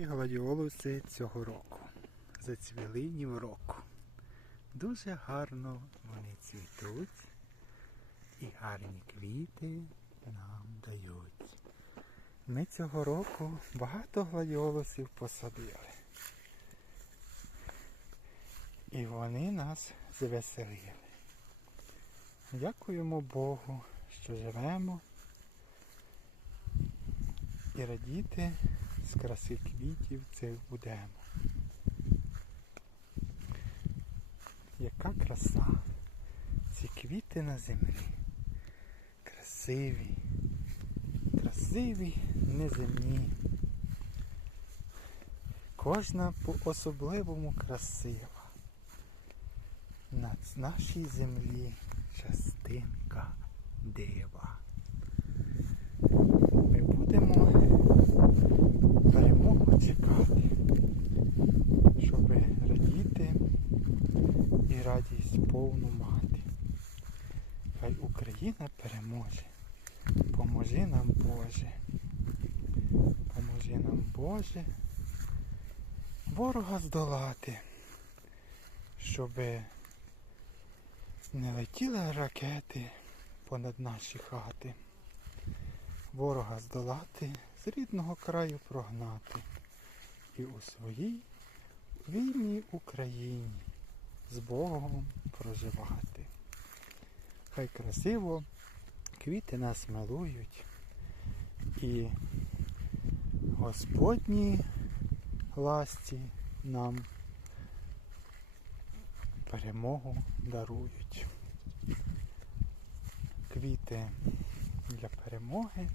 Які гладіолуси цього року зацвіли ні в року. Дуже гарно вони цвітуть і гарні квіти нам дають. Ми цього року багато гладіолусів посадили. І вони нас звеселили. Дякуємо Богу, що живемо і радіти з краси квітів цих будемо. Яка краса! Ці квіти на землі. Красиві, красиві, неземні. Кожна по-особливому красива. На нашій землі частинка дива. Ми будемо перемогу чекати, щоб радіти і радість повну мати. Хай Україна переможе. Поможи нам, Боже. Поможи нам, Боже, ворога здолати, щоб не летіли ракети понад наші хати. Ворога здолати, з рідного краю прогнати і у своїй вільній Україні з Богом проживати. Хай красиво квіти нас милують і Господні ласті нам перемогу дарують. Квіти для перемоги.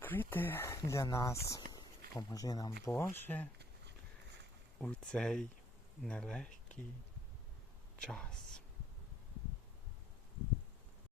Квіти для нас. Поможи нам, Боже, у цей нелегкий.